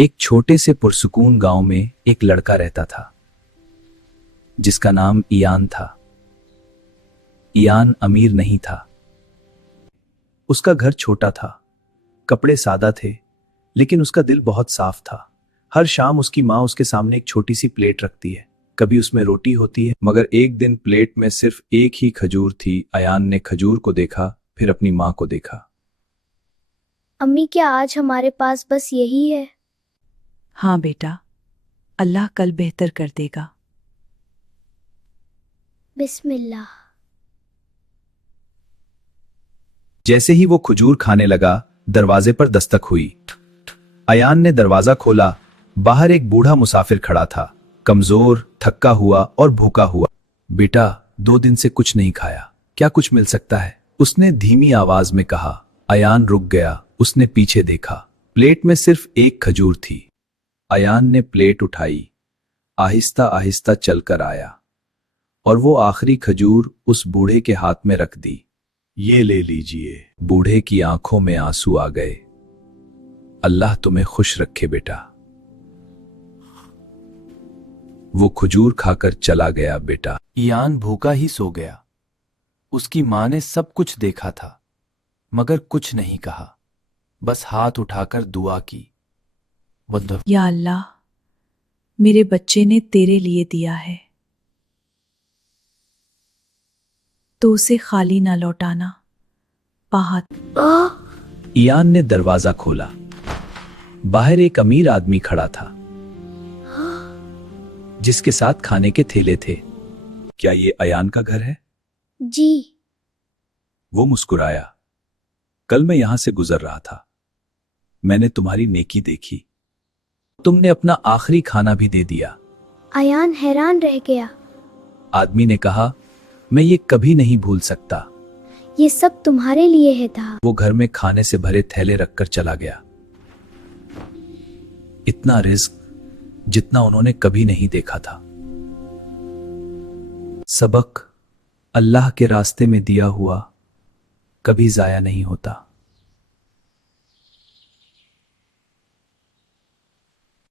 एक छोटे से पुरसुकून गांव में एक लड़का रहता था जिसका नाम ईयान था। ईयान अमीर नहीं था। उसका घर छोटा था, कपड़े सादा थे, लेकिन उसका दिल बहुत साफ था। हर शाम उसकी माँ उसके सामने एक छोटी सी प्लेट रखती है। कभी उसमें रोटी होती है, मगर एक दिन प्लेट में सिर्फ एक ही खजूर थी। ईयान ने खजूर को देखा, फिर अपनी माँ को देखा। अम्मी, क्या आज हमारे पास बस यही है? हाँ बेटा, अल्लाह कल बेहतर कर देगा। बिस्मिल्लाह। जैसे ही वो खजूर खाने लगा, दरवाजे पर दस्तक हुई। ईयान ने दरवाजा खोला। बाहर एक बूढ़ा मुसाफिर खड़ा था, कमजोर, थक्का हुआ और भूखा हुआ। बेटा, 2 दिन से कुछ नहीं खाया, क्या कुछ मिल सकता है? उसने धीमी आवाज में कहा। ईयान रुक गया। उसने पीछे देखा। प्लेट में सिर्फ एक खजूर थी। ईयान ने प्लेट उठाई, आहिस्ता आहिस्ता चलकर आया और वो आखिरी खजूर उस बूढ़े के हाथ में रख दी। ये ले लीजिए। बूढ़े की आंखों में आंसू आ गए। अल्लाह तुम्हें खुश रखे बेटा। वो खजूर खाकर चला गया। बेटा, ईयान भूखा ही सो गया। उसकी मां ने सब कुछ देखा था, मगर कुछ नहीं कहा, बस हाथ उठाकर दुआ की। या अल्लाह, मेरे बच्चे ने तेरे लिए दिया है, तो उसे खाली ना लौटाना। ईयान ने दरवाजा खोला। बाहर एक अमीर आदमी खड़ा था, जिसके साथ खाने के थैले थे। क्या ये ईयान का घर है? जी। वो मुस्कुराया। कल मैं यहां से गुजर रहा था, मैंने तुम्हारी नेकी देखी, तुमने अपना आखिरी खाना भी दे दिया। ईयान हैरान रह गया। आदमी ने कहा, मैं ये कभी नहीं भूल सकता। ये सब तुम्हारे लिए है था। वो घर में खाने से भरे थैले रखकर चला गया। इतना रिस्क जितना उन्होंने कभी नहीं देखा था। सबक, अल्लाह के रास्ते में दिया हुआ कभी जाया नहीं होता।